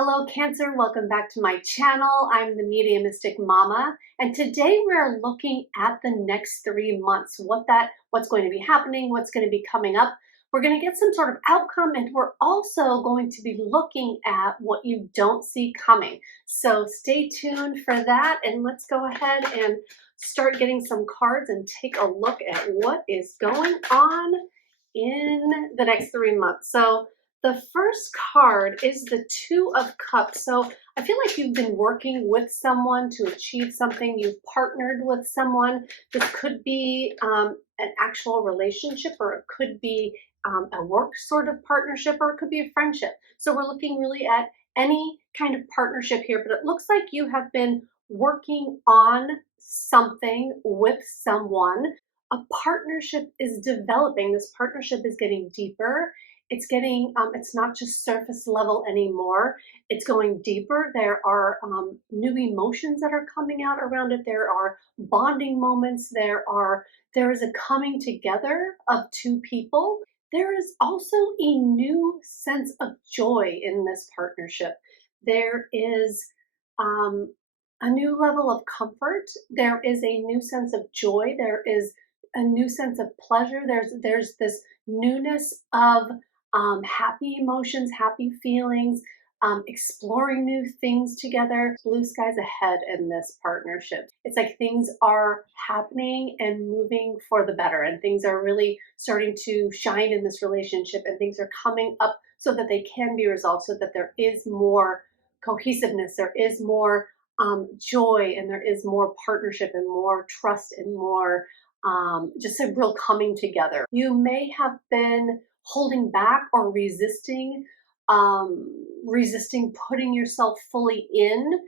Hello Cancer, welcome back to my channel. I'm the Mediumistic Mama, and today we're looking at the next 3 months, what's going to be happening, what's going to be coming up. We're going to get some sort of outcome, and we're also going to be looking at what you don't see coming. So stay tuned for that, and let's go ahead and start getting some cards and take a look at what is going on in the next 3 months. So the first card is the Two of Cups. So I feel like you've been working with someone to achieve something. You've partnered with someone. This could be an actual relationship, or it could be a work sort of partnership, or it could be a friendship. So we're looking really at any kind of partnership here, but it looks like you have been working on something with someone. A partnership is developing. This partnership is getting deeper. It's getting, it's not just surface level anymore. It's going deeper. There are new emotions that are coming out around it. There are bonding moments. There is a coming together of two people. There is also a new sense of joy in this partnership. There is a new level of comfort. There is a new sense of joy. There is a new sense of pleasure. There's this newness of happy emotions, happy feelings, exploring new things together. Blue skies ahead in this partnership. It's like things are happening and moving for the better, and things are really starting to shine in this relationship, and things are coming up so that they can be resolved, so that there is more cohesiveness, there is more joy, and there is more partnership and more trust and more just a real coming together. You may have been holding back or resisting putting yourself fully in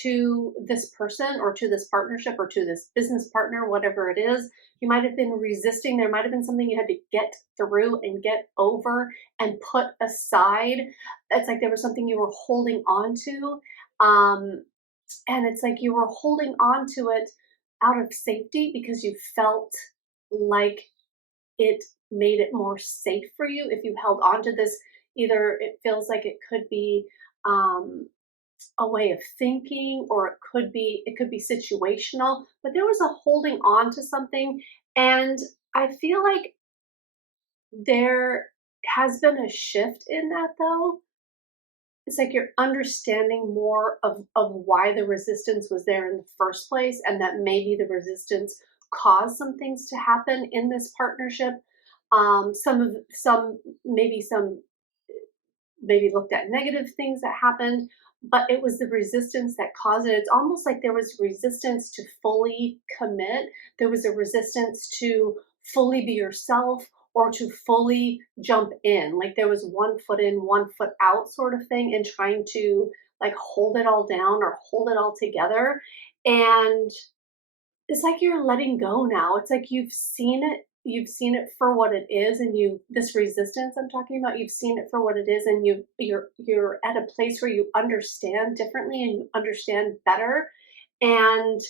to this person or to this partnership or to this business partner, whatever it is. You might have been resisting. There might have been something you had to get through and get over and put aside. It's like there was something you were holding on to. And it's like you were holding on to it out of safety because you felt like it made it more safe for you if you held on to this. Either it feels like it could be a way of thinking, or it could be situational, but there was a holding on to something. And I feel like there has been a shift in that, though. It's like you're understanding more of why the resistance was there in the first place, and that maybe the resistance caused some things to happen in this partnership. Some maybe looked at negative things that happened, but it was the resistance that caused it. It's almost like there was resistance to fully commit. There was a resistance to fully be yourself, or to fully jump in. Like there was one foot in, one foot out sort of thing, and trying to like hold it all down or hold it all together. And it's like you're letting go now. It's like you've seen it for what it is, and this resistance I'm talking about, you've seen it for what it is, and you're at a place where you understand differently and you understand better. And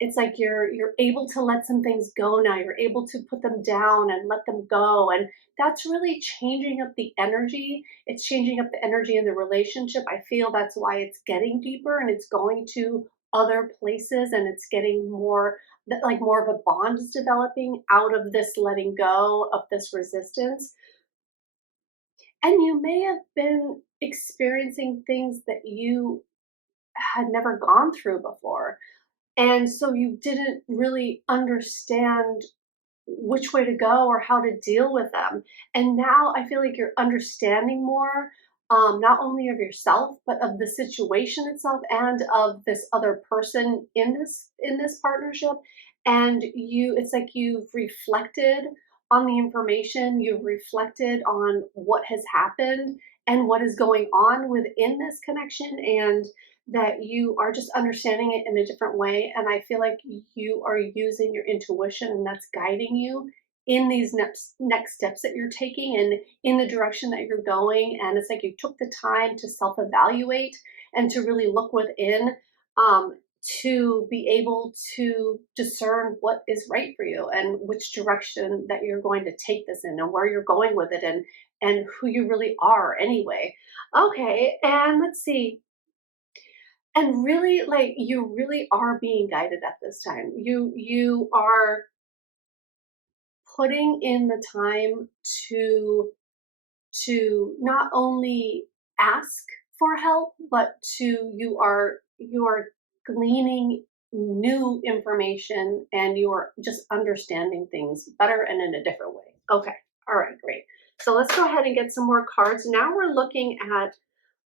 it's like you're able to let some things go now. You're able to put them down and let them go. And that's really changing up the energy. It's changing up the energy in the relationship. I feel that's why it's getting deeper, and it's going to other places, and it's getting more of a bond is developing out of this letting go of this resistance. And you may have been experiencing things that you had never gone through before. And so you didn't really understand which way to go or how to deal with them. And now I feel like you're understanding more, not only of yourself, but of the situation itself and of this other person in this partnership. And it's like you've reflected on the information, you've reflected on what has happened and what is going on within this connection, and that you are just understanding it in a different way. And I feel like you are using your intuition, and that's guiding you in these next steps that you're taking and in the direction that you're going. And it's like you took the time to self-evaluate and to really look within, to be able to discern what is right for you and which direction that you're going to take this in and where you're going with it, and who you really are anyway. Okay, and let's see. And really, like, you really are being guided at this time. You are putting in the time to not only ask for help, but you are gleaning new information, and you are just understanding things better and in a different way. Okay. All right, great. So let's go ahead and get some more cards. Now we're looking at,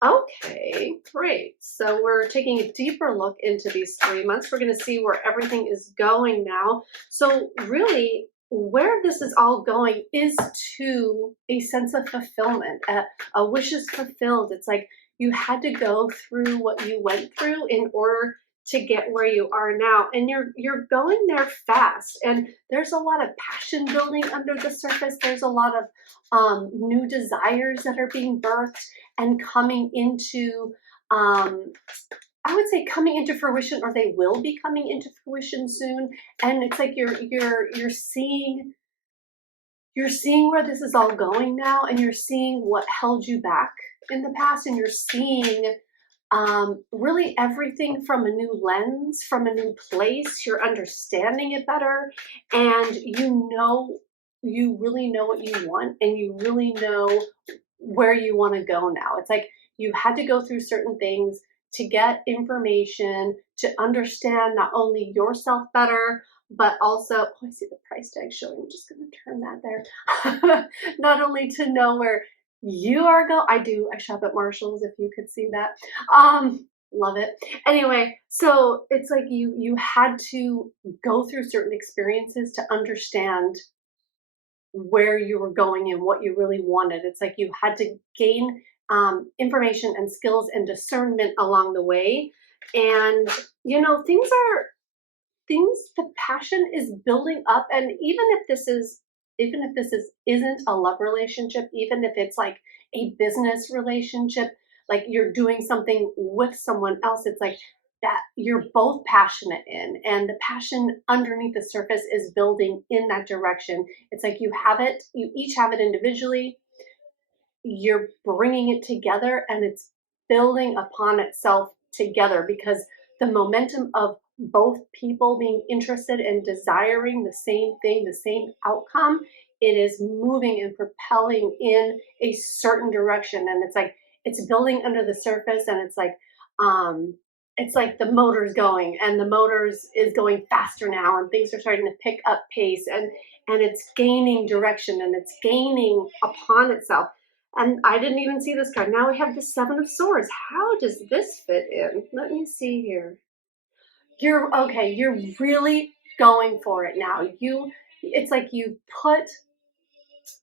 okay, great. So we're taking a deeper look into these 3 months. We're going to see where everything is going now. So really, where this is all going is to a sense of fulfillment, a wishes fulfilled. It's like you had to go through what you went through in order to get where you are now, and you're going there fast. And there's a lot of passion building under the surface. There's a lot of new desires that are being birthed and coming into, I would say, coming into fruition, or they will be coming into fruition soon. And it's like you're seeing where this is all going now, and you're seeing what held you back in the past, and you're seeing really everything from a new lens, from a new place. You're understanding it better, and you really know what you want, and you really know where you want to go now. It's like you had to go through certain things to get information, to understand not only yourself better, but also, oh, I see the price tag showing. I'm just going to turn that there. Not only to know where you are going. I shop at Marshall's, if you could see that. Love it. Anyway, so it's like you had to go through certain experiences to understand where you were going and what you really wanted. It's like you had to gain information and skills and discernment along the way. And the passion is building up. And even if this isn't a love relationship, even if it's like a business relationship, like you're doing something with someone else, it's like that you're both passionate in, and the passion underneath the surface is building in that direction. It's like you each have it individually, you're bringing it together, and it's building upon itself together, because the momentum of both people being interested and desiring the same thing, the same outcome, it is moving and propelling in a certain direction. And it's like it's building under the surface, and it's like the motor's going, and the motors is going faster now, and things are starting to pick up pace, and it's gaining direction, and it's gaining upon itself. And I didn't even see this card. Now we have the Seven of Swords. How does this fit in? Let me see here. You're okay. You're really going for it now. It's like you put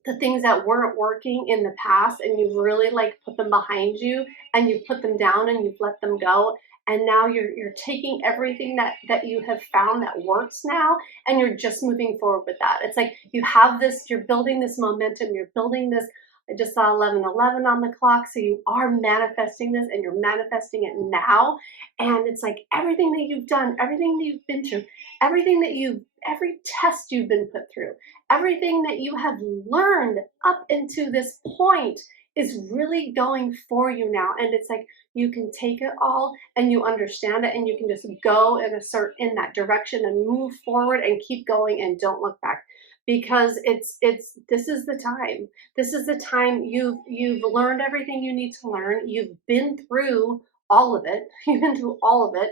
the things that weren't working in the past, and you've really like put them behind you, and you've put them down, and you've let them go. And now you're taking everything that you have found that works now, and you're just moving forward with that. It's like you're building this momentum, you're building this. I just saw 11:11 on the clock. So you are manifesting this, and you're manifesting it now. And it's like everything that you've done, everything that you've been through, every test you've been put through, everything that you have learned up into this point is really going for you now. And it's like you can take it all, and you understand it, and you can just go and assert in that direction and move forward and keep going and don't look back. Because this is the time. This is the time you've learned everything you need to learn. You've been through all of it. You've been through all of it.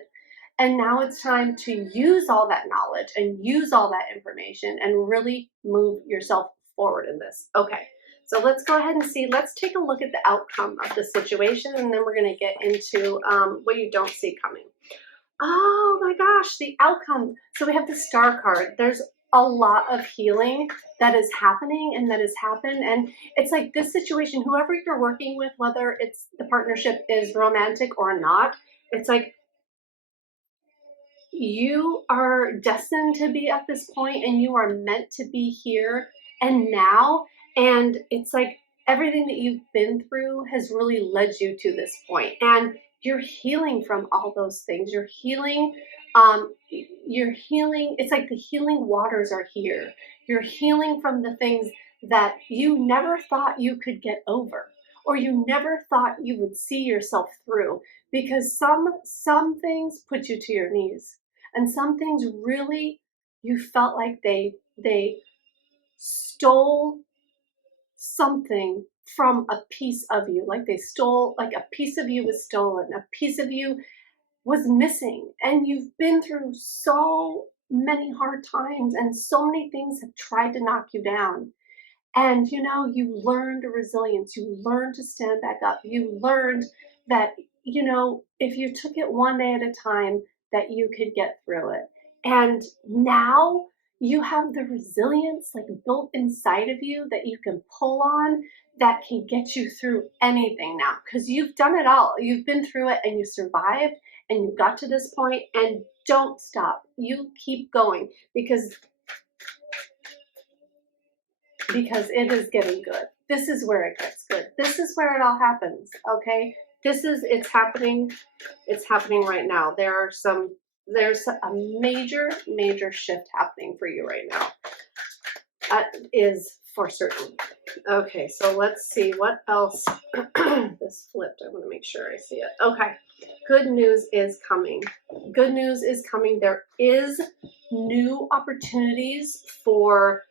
And now it's time to use all that knowledge and use all that information and really move yourself forward in this. Okay, so let's go ahead and see. Let's take a look at the outcome of the situation, and then we're going to get into what you don't see coming. Oh my gosh, the outcome. So we have the Star card. There's a lot of healing that is happening and that has happened. And it's like this situation, whoever you're working with, whether it's the partnership is romantic or not, it's like you are destined to be at this point, and you are meant to be here and now. And it's like everything that you've been through has really led you to this point, and you're healing from all those things. You're healing. It's like the healing waters are here. You're healing from the things that you never thought you could get over, or you never thought you would see yourself through, because some things put you to your knees, and some things really, you felt like they stole something from a piece of you, like they stole, like a piece of you was stolen, a piece of you was missing. And you've been through so many hard times, and so many things have tried to knock you down. And you learned resilience, you learned to stand back up, you learned that, if you took it one day at a time, that you could get through it. And now you have the resilience like built inside of you that you can pull on, that can get you through anything now, because you've done it all. You've been through it and you survived, and you got to this point, and don't stop. You keep going, because it is getting good. This is where it gets good. This is where it all happens, okay? It's happening. It's happening right now. There's a major, major shift happening for you right now. That is for certain. Okay, so let's see what else. This flipped. I want to make sure I see it. Okay, good news is coming. Good news is coming. There is new opportunities for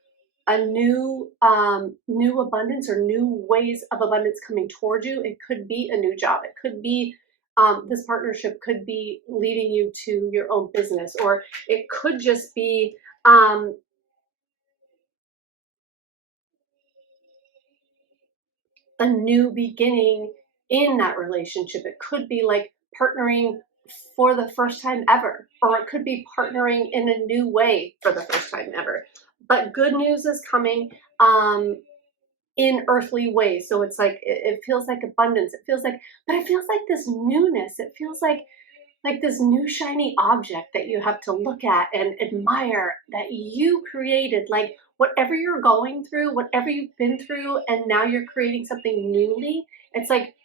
a new abundance, or new ways of abundance coming towards you. It could be a new job. It could be this partnership could be leading you to your own business, or it could just be a new beginning in that relationship. It could be like partnering for the first time ever, or it could be partnering in a new way for the first time ever. But good news is coming in earthly ways. So it's like, it feels like abundance. It feels like, but it feels like this newness. It feels like this new shiny object that you have to look at and admire, that you created. Like whatever you're going through, whatever you've been through, and now you're creating something newly. It's like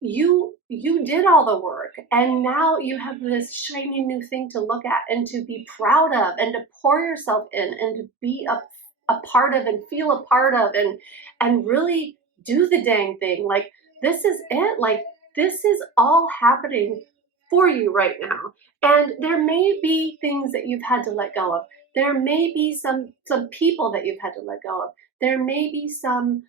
you did all the work, and now you have this shiny new thing to look at and to be proud of, and to pour yourself in, and to be a part of, and feel a part of, and really do the dang thing. Like this is it. Like this is all happening for you right now. And there may be things that you've had to let go of. There may be some people that you've had to let go of. There may be some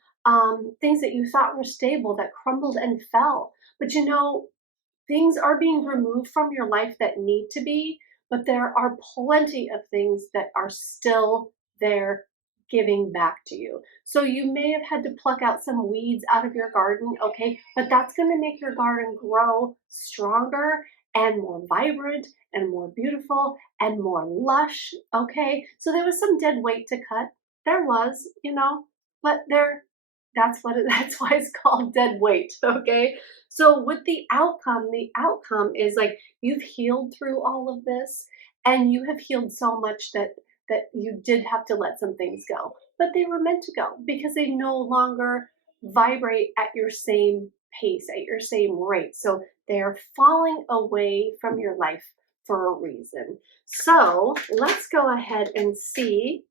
things that you thought were stable that crumbled and fell. But things are being removed from your life that need to be, but there are plenty of things that are still there, giving back to you. So you may have had to pluck out some weeds out of your garden, okay? But that's going to make your garden grow stronger and more vibrant and more beautiful and more lush, okay? So there was some dead weight to cut. There was, but that's why it's called dead weight, okay? So with the outcome is like you've healed through all of this, and you have healed so much that you did have to let some things go, but they were meant to go, because they no longer vibrate at your same pace, at your same rate. So they're falling away from your life for a reason. So let's go ahead and see.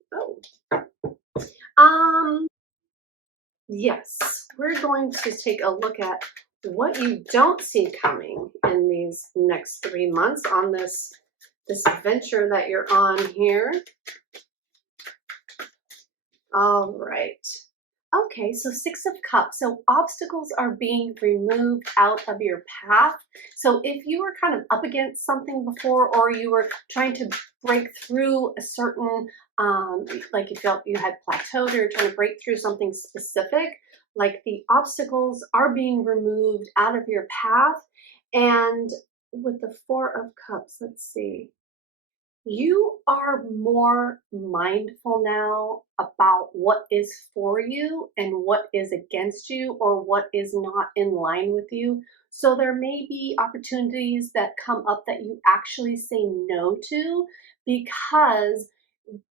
Yes, we're going to take a look at what you don't see coming in these next 3 months on this venture that you're on here. All right. Okay, so Six of Cups. So obstacles are being removed out of your path. So if you were kind of up against something before, or you were trying to break through a certain, like you felt you had plateaued, or you're trying to break through something specific, like the obstacles are being removed out of your path. And with the Four of Cups, let's see. You are more mindful now about what is for you and what is against you, or what is not in line with you. So there may be opportunities that come up that you actually say no to, because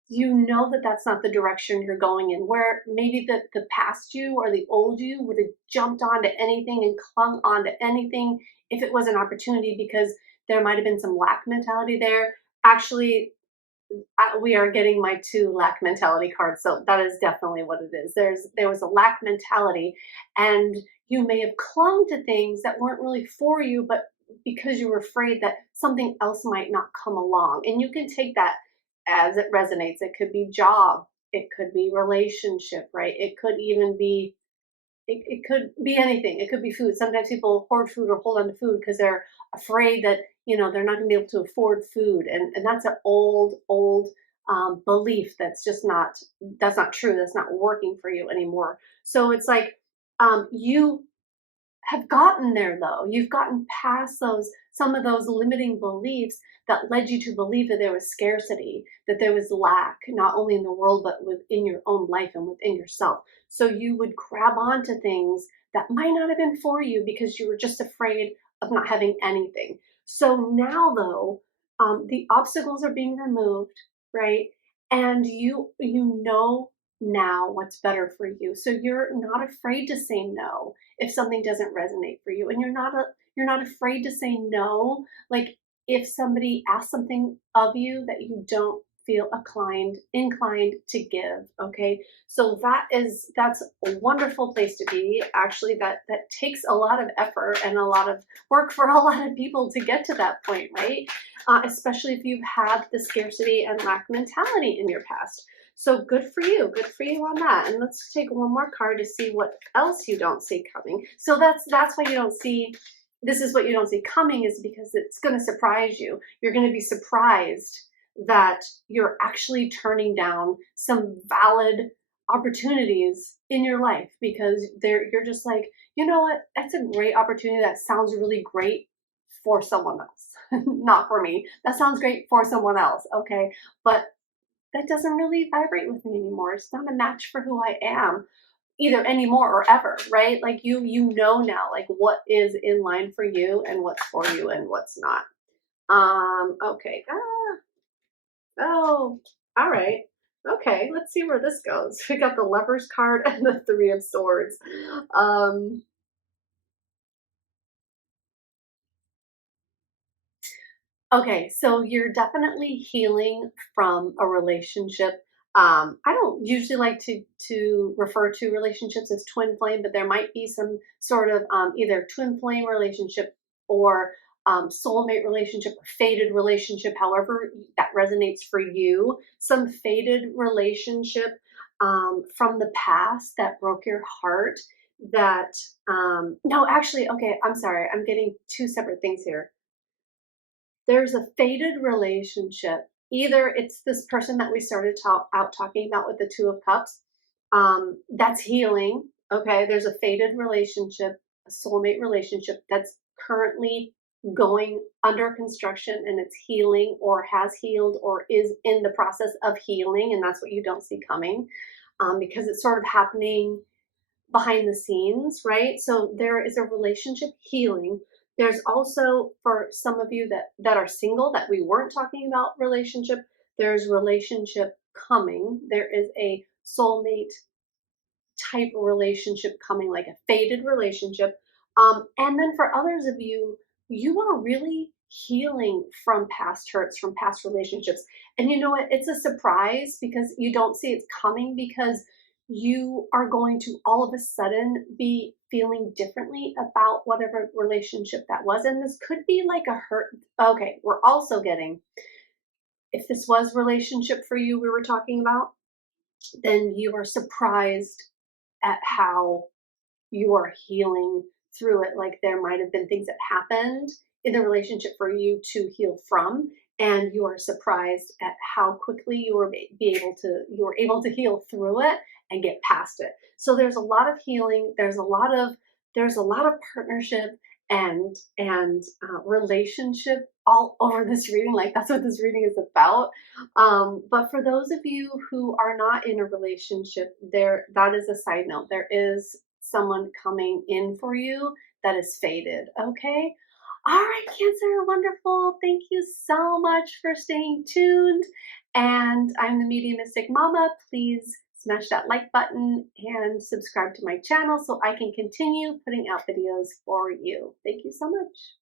you know that that's not the direction you're going in, where maybe the past you or the old you would have jumped onto anything and clung onto anything if it was an opportunity, because there might have been some lack mentality there. Actually, we are getting my 2 lack mentality cards. So that is definitely what it is. There was a lack mentality, and you may have clung to things that weren't really for you, but because you were afraid that something else might not come along. And you can take that as it resonates. It could be job, it could be relationship, right? It could even be it could be anything. It could be food. Sometimes people hoard food or hold on to food because they're afraid that, they're not going to be able to afford food. And that's an old belief that's not true. That's not working for you anymore. So it's like you have gotten there though. You've gotten past some of those limiting beliefs that led you to believe that there was scarcity, that there was lack, not only in the world, but within your own life and within yourself. So you would grab onto things that might not have been for you because you were just afraid of not having anything. So now though, the obstacles are being removed, right? And you know now what's better for you. So you're not afraid to say no if something doesn't resonate for you, and you're not afraid to say no, like if somebody asks something of you that you don't feel inclined to give. Okay, so that's a wonderful place to be. Actually, that takes a lot of effort and a lot of work for a lot of people to get to that point, right? Especially if you've had the scarcity and lack mentality in your past. So good for you. Good for you on that. And let's take one more card to see what else you don't see coming. So that's why you don't see, this is what you don't see coming, is because it's going to surprise you. You're going to be surprised that you're actually turning down some valid opportunities in your life because you're just like, you know what? That's a great opportunity. That sounds really great for someone else, not for me. That sounds great for someone else. Okay. But that doesn't really vibrate with me anymore. It's not a match for who I am, either anymore or ever, right? Like you know now, like what is in line for you and what's for you and what's not. Okay. Oh, all right. Okay, let's see where this goes. We got the Lovers card and the Three of Swords. Um, Okay, so you're definitely healing from a relationship. I don't usually like to refer to relationships as twin flame, but there might be some sort of either twin flame relationship or soulmate relationship or fated relationship, however that resonates for you. Some fated relationship from the past that broke your heart. That no, actually, okay, I'm sorry, I'm getting two separate things here. There's a fated relationship. Either it's this person that we started out talking about with the Two of Cups, that's healing. Okay, there's a fated relationship, a soulmate relationship that's currently going under construction and it's healing or has healed or is in the process of healing, and that's what you don't see coming because it's sort of happening behind the scenes, right? So there is a relationship healing. There's also, for some of you that are single, that we weren't talking about relationship, there's relationship coming. There is a soulmate type of relationship coming, like a fated relationship. And then for others of you, you are really healing from past hurts, from past relationships. And you know what? It's a surprise because you don't see it's coming because you are going to all of a sudden be feeling differently about whatever relationship that was. And this could be like a hurt. Okay, we're also getting, if this was relationship for you we were talking about, then you are surprised at how you are healing through it. Like there might have been things that happened in the relationship for you to heal from, and you are surprised at how quickly you were able to heal through it and get past it. So there's a lot of healing. There's a lot of partnership and relationship all over this reading. Like that's what this reading is about. But for those of you who are not in a relationship, that is a side note. There is someone coming in for you that is fated. Okay. All right, Cancer, wonderful. Thank you so much for staying tuned. And I'm the Mediumistic Mama. Please smash that like button and subscribe to my channel so I can continue putting out videos for you. Thank you so much.